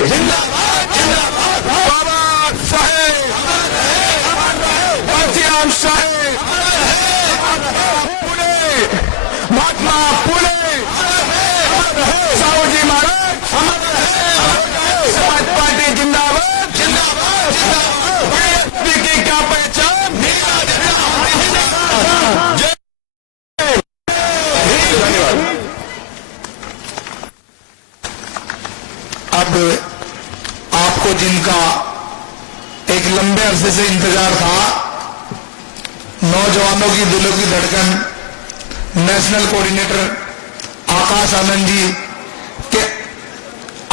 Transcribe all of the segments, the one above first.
जिंदाबाद जिंदाबाद। बाबा साहेब बच्चन साहेब पुणे, महात्मा पुणे, साहूजी महाराज, समाज पार्टी जिंदाबाद जिंदाबाद जिंदाबाद। बीएसपी की क्या पहचान, अब आपको जिनका एक लंबे अरसे से इंतजार था, नौजवानों की दिलों की धड़कन नेशनल कोऑर्डिनेटर आकाश आनंद जी के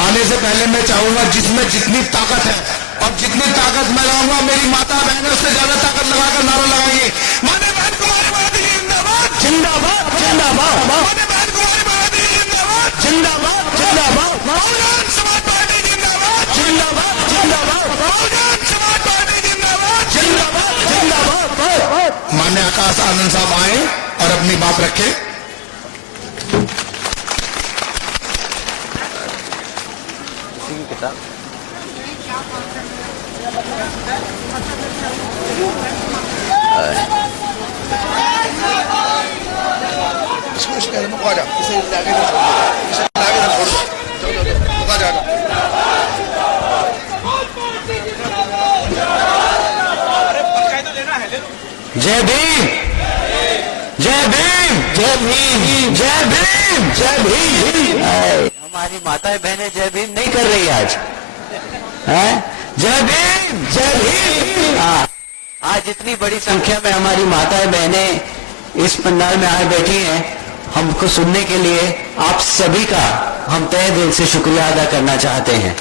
आने से पहले मैं चाहूंगा जिसमें जितनी ताकत है और जितनी ताकत मैं लगाऊंगा, मेरी माता बहनों से ज्यादा ताकत लगाकर नारा लगाइए। माने बहन कुमारी भारती जिंदाबाद जिंदाबाद जिंदाबाद। माने बहन कुमारी भारती जिंदाबाद जिंदाबाद जिंदाबाद। बहुजन समाज पार्टी जिंदाबाद जिंदाबाद जिंदाबाद। बहुजन समाज पार्टी जिंदाबाद जिंदाबाद जिंदाबाद। मान्य आकाश आनंद साहब आए और अपनी बात रखे। जय भीम जय भीम जय भीम जय भीम जय भीम। हमारी माताएं बहनें जय भीम नहीं कर रही आज, है जय भीम जय भीम। आज इतनी बड़ी संख्या में हमारी माताएं बहनें इस पंडाल में आए बैठी हैं, हमको सुनने के लिए आप सभी का हम तहे दिल से शुक्रिया अदा करना चाहते हैं।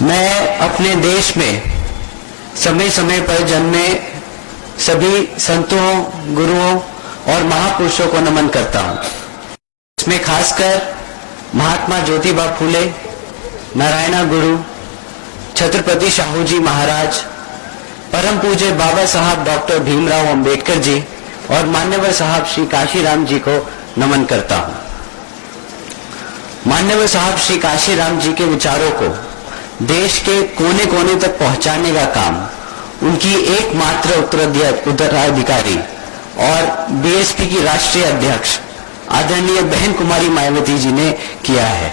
मैं अपने देश में समय समय पर जन्मे सभी संतों, गुरुओं और महापुरुषों को नमन करता हूं। इसमें खासकर महात्मा ज्योतिबा फूले, नारायणा गुरु, छत्रपति शाहू जी महाराज, परम पूज्य बाबा साहब डॉक्टर भीमराव अंबेडकर जी और मान्यवर साहब श्री काशीराम जी को नमन करता हूं। मान्यवर साहब श्री काशीराम जी के विचारों को देश के कोने कोने तक पहुंचाने का काम उनकी एकमात्र उत्तराधिकारी और बीएसपी की राष्ट्रीय अध्यक्ष आदरणीय बहन कुमारी मायावती जी ने किया है।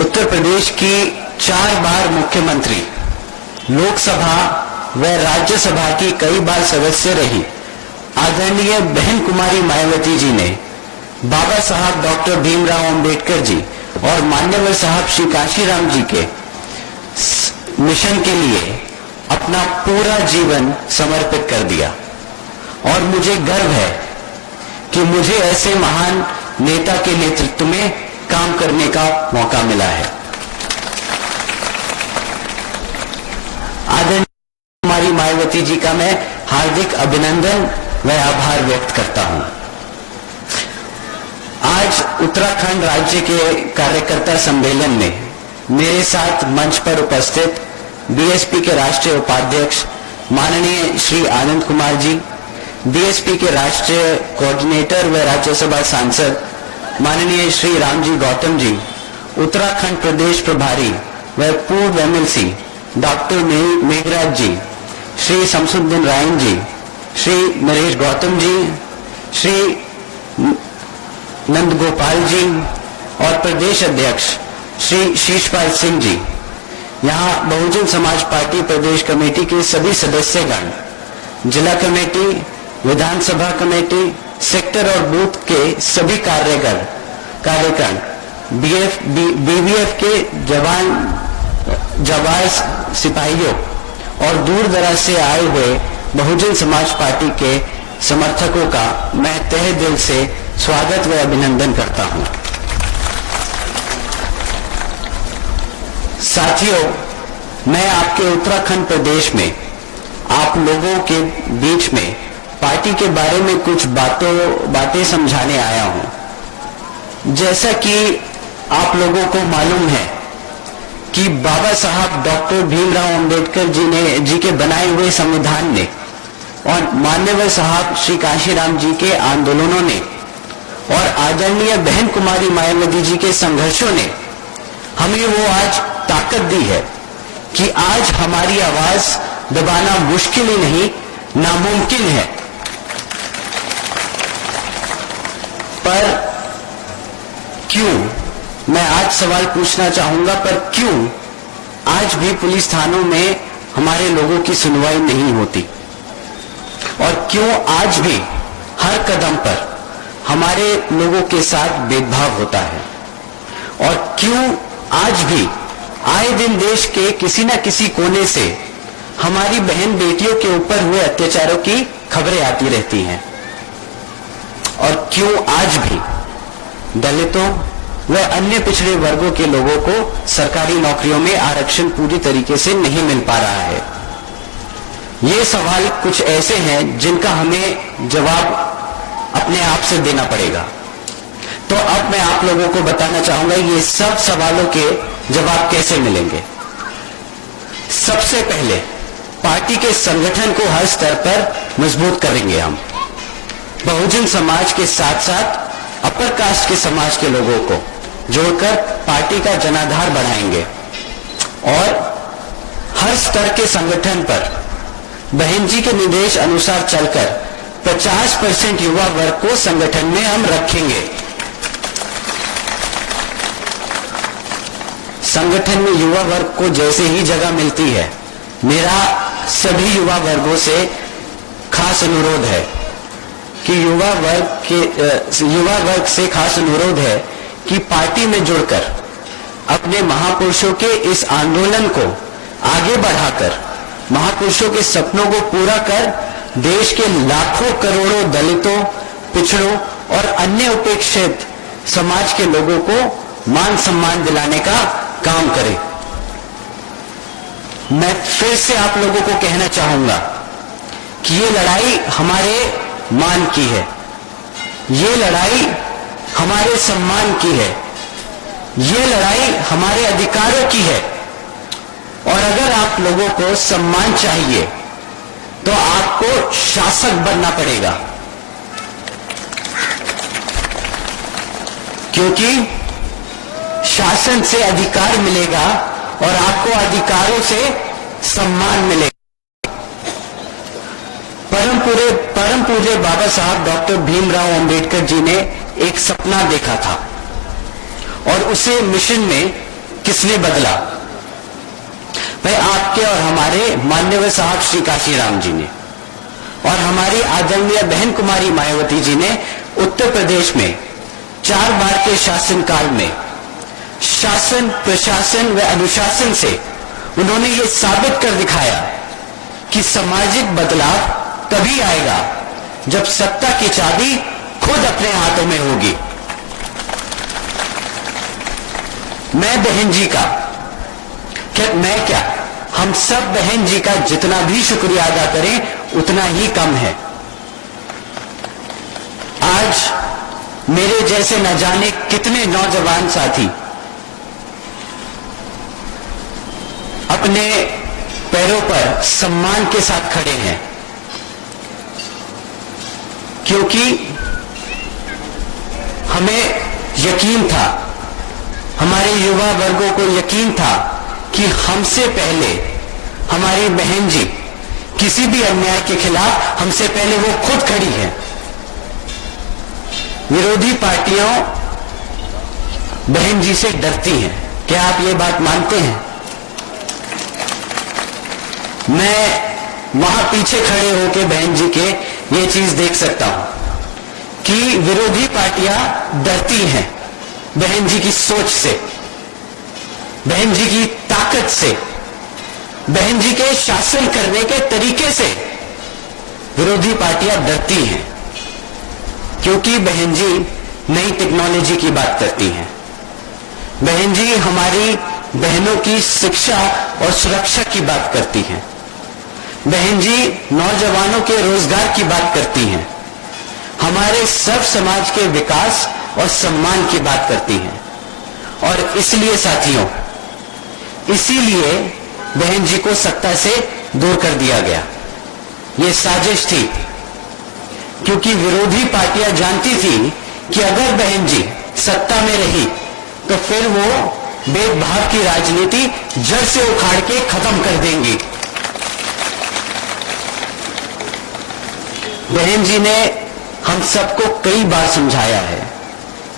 उत्तर प्रदेश की 4 बार मुख्यमंत्री, लोकसभा व राज्यसभा की कई बार सदस्य रही आदरणीय बहन कुमारी मायावती जी ने बाबा साहब डॉक्टर भीमराव अंबेडकर जी और मान्यवर साहब श्री काशीराम जी के मिशन के लिए अपना पूरा जीवन समर्पित कर दिया और मुझे गर्व है कि मुझे ऐसे महान नेता के नेतृत्व में काम करने का मौका मिला है। आदरणीय कुमारी मायावती जी का मैं हार्दिक अभिनंदन व आभार व्यक्त करता हूं। आज उत्तराखंड राज्य के कार्यकर्ता सम्मेलन में मेरे साथ मंच पर उपस्थित बीएसपी के राष्ट्रीय उपाध्यक्ष माननीय श्री आनंद कुमार जी, बीएसपी के राष्ट्रीय कोऑर्डिनेटर व राज्यसभा सांसद माननीय श्री रामजी गौतम जी, उत्तराखंड प्रदेश प्रभारी व पूर्व एमएलसी डॉक्टर मेघराज जी, श्री शमसुद्दीन रायन जी, श्री नरेश गौतम जी, श्री नंद गोपाल जी और प्रदेश अध्यक्ष श्री शीशपाल सिंह जी, यहाँ बहुजन समाज पार्टी प्रदेश कमेटी के सभी सदस्यगण, जिला कमेटी, विधानसभा कमेटी, सेक्टर और बूथ के सभी कार्यकर्ता, बीवीएफ के जवान सिपाहियों और दूर दराज से आए हुए बहुजन समाज पार्टी के समर्थकों का मैं तहे दिल से स्वागत व अभिनंदन करता हूं। साथियों, मैं आपके उत्तराखंड प्रदेश में आप लोगों के बीच में पार्टी के बारे में कुछ बातें समझाने आया हूं। जैसा कि आप लोगों को मालूम है कि बाबा साहब डॉक्टर भीमराव अंबेडकर जी के बनाए हुए संविधान ने और मान्यवर साहब श्री कांशीराम जी के आंदोलनों ने और आदरणीय बहन कुमारी मायावती जी के संघर्षों ने हमें वो आज ताकत दी है कि आज हमारी आवाज दबाना मुश्किल ही नहीं, नामुमकिन है। पर क्यों, मैं आज सवाल पूछना चाहूंगा, पर क्यों आज भी पुलिस थानों में हमारे लोगों की सुनवाई नहीं होती? और क्यों आज भी हर कदम पर हमारे लोगों के साथ भेदभाव होता है? और क्यों आज भी आए दिन देश के किसी न किसी कोने से हमारी बहन बेटियों के ऊपर हुए अत्याचारों की खबरें आती रहती हैं? और क्यों आज भी दलितों व अन्य पिछड़े वर्गों के लोगों को सरकारी नौकरियों में आरक्षण पूरी तरीके से नहीं मिल पा रहा है? ये सवाल कुछ ऐसे हैं जिनका हमें जवाब अपने आप से देना पड़ेगा। तो अब मैं आप लोगों को बताना चाहूंगा ये सब सवालों के जवाब कैसे मिलेंगे। सबसे पहले पार्टी के संगठन को हर स्तर पर मजबूत करेंगे हम। बहुजन समाज के साथ साथ अपर कास्ट के समाज के लोगों को जोड़कर पार्टी का जनाधार बढ़ाएंगे और हर स्तर के संगठन पर बहन जी के निर्देश अनुसार चलकर 50% युवा वर्ग को संगठन में हम रखेंगे। संगठन में युवा वर्ग को जैसे ही जगह मिलती है, मेरा सभी युवा वर्गों से खास अनुरोध है कि युवा वर्ग से खास अनुरोध है कि पार्टी में जुड़कर अपने महापुरुषों के इस आंदोलन को आगे बढ़ाकर महापुरुषों के सपनों को पूरा कर देश के लाखों करोड़ों दलितों, पिछड़ों और अन्य उपेक्षित समाज के लोगों को मान सम्मान दिलाने का काम करें। मैं फिर से आप लोगों को कहना चाहूंगा कि ये लड़ाई हमारे मान की है, ये लड़ाई हमारे सम्मान की है, ये लड़ाई हमारे अधिकारों की है। और अगर आप लोगों को सम्मान चाहिए तो आपको शासक बनना पड़ेगा, क्योंकि शासन से अधिकार मिलेगा और आपको अधिकारों से सम्मान मिलेगा। परम पूज्य बाबा साहब डॉक्टर भीमराव अंबेडकर जी ने एक सपना देखा था और उसे मिशन में किसने बदला? भाई आपके और हमारे मान्यवर साहब श्री कांशीराम जी ने, और हमारी आदरणीय बहन कुमारी मायावती जी ने उत्तर प्रदेश में 4 बार के शासनकाल में शासन, प्रशासन व अनुशासन से उन्होंने ये साबित कर दिखाया कि सामाजिक बदलाव तभी आएगा जब सत्ता की चाबी खुद अपने हाथों में होगी। मैं बहन जी का हम सब बहन जी का जितना भी शुक्रिया अदा करें उतना ही कम है। आज मेरे जैसे न जाने कितने नौजवान साथी अपने पैरों पर सम्मान के साथ खड़े हैं, क्योंकि हमें यकीन था, हमारे युवा वर्गों को यकीन था कि हमसे पहले हमारी बहन जी किसी भी अन्याय के खिलाफ हमसे पहले वो खुद खड़ी है। विरोधी पार्टियां बहन जी से डरती हैं। क्या आप ये बात मानते हैं? मैं वहां पीछे खड़े होकर बहन जी के ये चीज देख सकता हूं कि विरोधी पार्टियां डरती हैं बहन जी की सोच से, बहन जी की ताकत से, बहन जी के शासन करने के तरीके से विरोधी पार्टियां डरती हैं, क्योंकि बहन जी नई टेक्नोलॉजी की बात करती हैं। बहन जी हमारी बहनों की शिक्षा और सुरक्षा की बात करती हैं। बहन जी नौजवानों के रोजगार की बात करती हैं, हमारे सब समाज के विकास और सम्मान की बात करती हैं। और इसलिए साथियों, इसीलिए बहन जी को सत्ता से दूर कर दिया गया। ये साजिश थी, क्योंकि विरोधी पार्टियां जानती थी कि अगर बहन जी सत्ता में रही तो फिर वो भेदभाव की राजनीति जड़ से उखाड़ के खत्म कर देंगी। बहन जी ने हम सबको कई बार समझाया है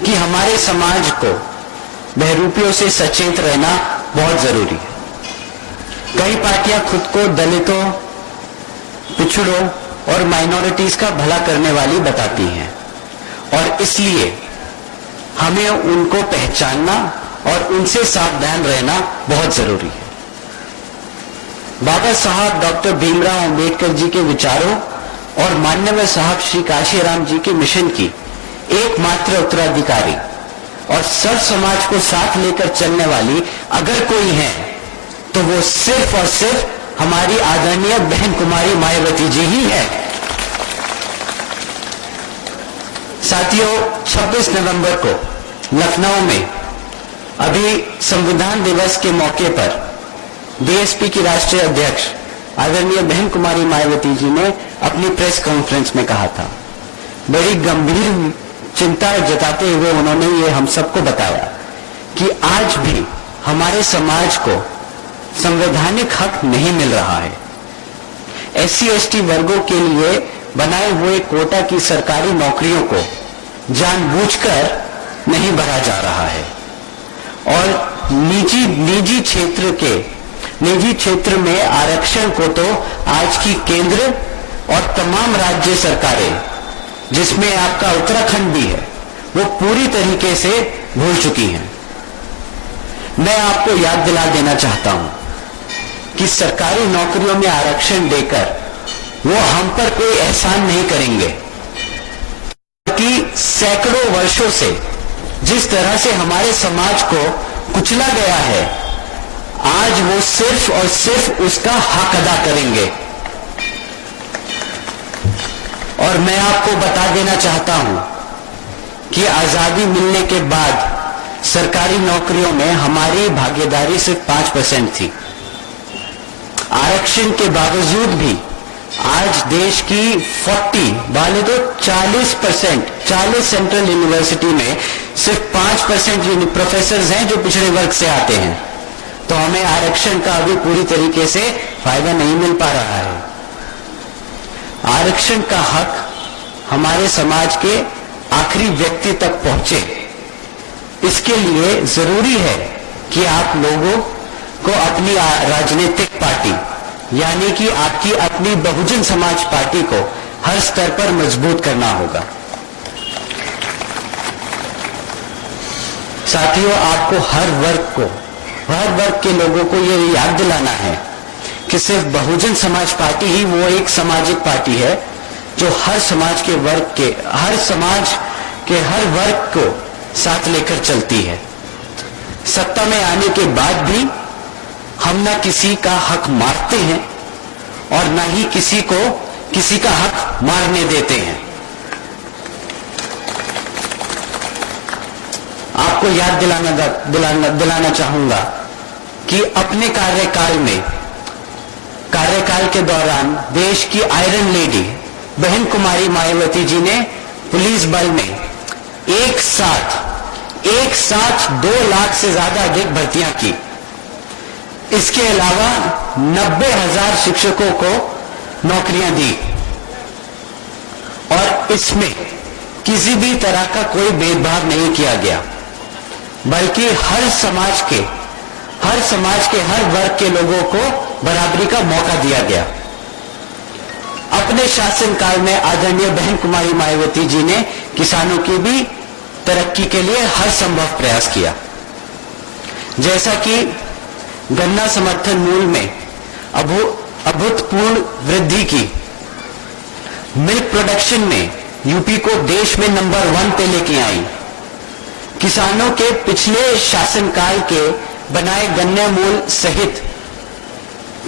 कि हमारे समाज को बहरूपियों से सचेत रहना बहुत जरूरी है। कई पार्टियां खुद को दलितों, पिछड़ों और माइनॉरिटीज का भला करने वाली बताती हैं और इसलिए हमें उनको पहचानना और उनसे सावधान रहना बहुत जरूरी है। बाबा साहब डॉक्टर भीमराव अंबेडकर जी के विचारों और माननीय साहब श्री काशीराम जी के मिशन की एकमात्र उत्तराधिकारी और सर्व समाज को साथ लेकर चलने वाली अगर कोई है तो वो सिर्फ और सिर्फ हमारी आदरणीय बहन कुमारी मायावती जी ही है। साथियों, 26 नवंबर को लखनऊ में अभी संविधान दिवस के मौके पर बीएसपी की राष्ट्रीय अध्यक्ष आदरणीय बहन कुमारी मायावती जी ने अपनी प्रेस कॉन्फ्रेंस में कहा था, बड़ी गंभीर चिंता जताते हुए उन्होंने ये हम सबको बताया कि आज भी हमारे समाज को संवैधानिक हक नहीं मिल रहा है। एससी एसटी वर्गों के लिए बनाए हुए कोटा की सरकारी नौकरियों को जानबूझकर नहीं भरा जा रहा है और निजी क्षेत्र में आरक्षण को तो आज की केंद्र और तमाम राज्य सरकारें, जिसमें आपका उत्तराखंड भी है, वो पूरी तरीके से भूल चुकी हैं। मैं आपको याद दिला देना चाहता हूं कि सरकारी नौकरियों में आरक्षण देकर वो हम पर कोई एहसान नहीं करेंगे, कि सैकड़ों वर्षों से जिस तरह से हमारे समाज को कुचला गया है, आज वो सिर्फ और सिर्फ उसका हक अदा करेंगे। और मैं आपको बता देना चाहता हूं कि आजादी मिलने के बाद सरकारी नौकरियों में हमारी भागीदारी सिर्फ 5% थी। आरक्षण के बावजूद भी आज देश की 40 वाले तो 40%, 40 सेंट्रल यूनिवर्सिटी में सिर्फ 5% प्रोफेसर हैं जो पिछड़े वर्ग से आते हैं, तो हमें आरक्षण का अभी पूरी तरीके से फायदा नहीं मिल पा रहा है। आरक्षण का हक हमारे समाज के आखिरी व्यक्ति तक पहुंचे, इसके लिए जरूरी है कि आप लोगों को अपनी राजनीतिक पार्टी यानी कि आपकी अपनी बहुजन समाज पार्टी को हर स्तर पर मजबूत करना होगा। साथियों, आपको हर वर्ग के लोगों को यह याद दिलाना है कि सिर्फ बहुजन समाज पार्टी ही वो एक सामाजिक पार्टी है जो हर समाज के हर वर्ग को साथ लेकर चलती है। सत्ता में आने के बाद भी हम ना किसी का हक मारते हैं और ना ही किसी को किसी का हक मारने देते हैं। आपको याद दिलाना चाहूंगा कि अपने कार्यकाल के दौरान देश की आयरन लेडी बहन कुमारी मायावती जी ने पुलिस बल में एक साथ 2 लाख से ज्यादा अधिक भर्तियां की। इसके अलावा 90,000 शिक्षकों को नौकरियां दी और इसमें किसी भी तरह का कोई भेदभाव नहीं किया गया, बल्कि हर समाज के हर वर्ग के लोगों को बराबरी का मौका दिया गया। अपने शासनकाल में आदरणीय बहन कुमारी मायावती जी ने किसानों की भी तरक्की के लिए हर संभव प्रयास किया, जैसा कि गन्ना समर्थन मूल्य में अभूतपूर्व वृद्धि की, मिल्क प्रोडक्शन में यूपी को देश में नंबर 1 पे लेके आई, किसानों के पिछले शासनकाल के बनाए गन्ने मूल्य सहित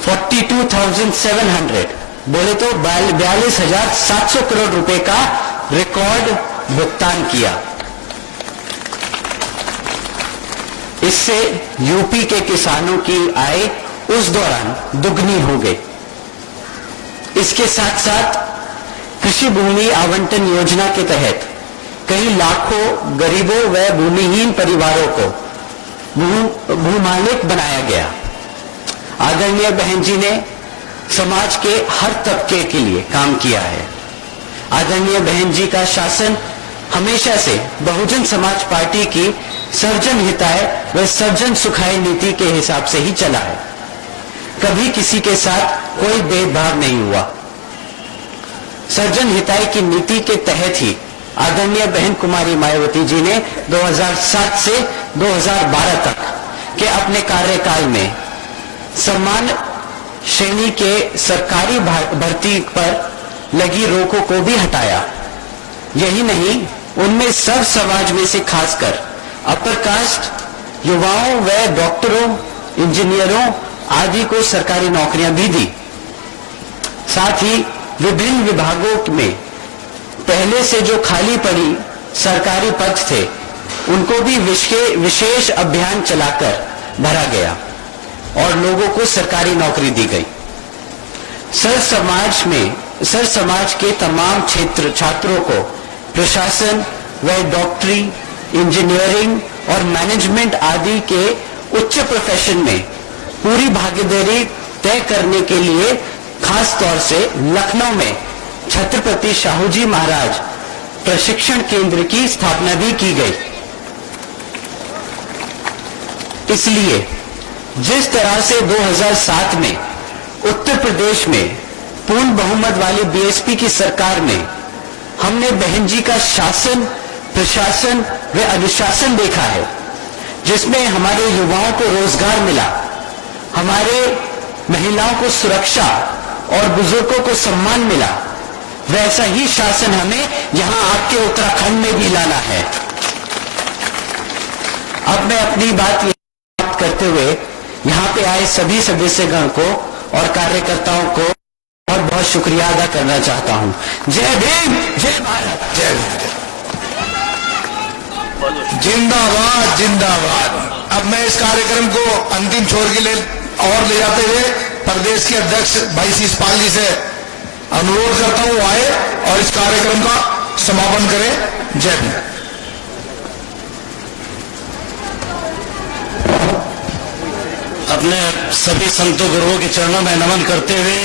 42,700 बोले तो 42,700 करोड़ रुपए का रिकॉर्ड भुगतान किया। इससे यूपी के किसानों की आय उस दौरान दुगनी हो गई। इसके साथ साथ कृषि भूमि आवंटन योजना के तहत कई लाखों गरीबों व भूमिहीन परिवारों को भूमालिक बनाया गया। आदरणीय बहन जी ने समाज के हर तबके के लिए काम किया है। आदरणीय बहन जी का शासन हमेशा से बहुजन समाज पार्टी की सर्वजन हिताय व सर्वजन सुखाय नीति के हिसाब से ही चला है। कभी किसी के साथ कोई भेदभाव नहीं हुआ। सर्वजन हिताय की नीति के तहत ही आदरणीय बहन कुमारी मायावती जी ने 2007 से 2012 तक के अपने कार्यकाल में समान श्रेणी के सरकारी भर्ती पर लगी रोकों को भी हटाया। यही नहीं, उनमें सब समाज में से खासकर अपर कास्ट युवाओं व डॉक्टरों, इंजीनियरों आदि को सरकारी नौकरियां भी दी। साथ ही विभिन्न विभागों में पहले से जो खाली पड़ी सरकारी पद थे उनको भी विशेष अभियान चलाकर भरा गया और लोगों को सरकारी नौकरी दी गई। सर समाज के तमाम छात्रों को प्रशासन व डॉक्टरी, इंजीनियरिंग और मैनेजमेंट आदि के उच्च प्रोफेशन में पूरी भागीदारी तय करने के लिए खास तौर से लखनऊ में छत्रपति शाहूजी महाराज प्रशिक्षण केंद्र की स्थापना भी की गई। इसलिए जिस तरह से 2007 में उत्तर प्रदेश में पूर्ण बहुमत वाली बीएसपी की सरकार में हमने बहन जी का शासन, प्रशासन व अनुशासन देखा है, जिसमें हमारे युवाओं को रोजगार मिला, हमारे महिलाओं को सुरक्षा और बुजुर्गों को सम्मान मिला, वैसा ही शासन हमें यहां आपके उत्तराखंड में भी लाना है। अब मैं अपनी बात समाप्त करते हुए यहां पे आए सभी सदस्यगण को और कार्यकर्ताओं को बहुत बहुत शुक्रिया अदा करना चाहता हूं। जय भीम, जय भारत, जय भारत। जिंदाबाद जिंदाबाद। अब मैं इस कार्यक्रम को अंतिम छोर के लिए और ले जाते हुए प्रदेश के अध्यक्ष भाई शिषपाल जी से अनुरोध करता हूं आए और इस कार्यक्रम का समापन करें। जय भीम। अपने सभी संतों गुरुओं के चरणों में नमन करते हुए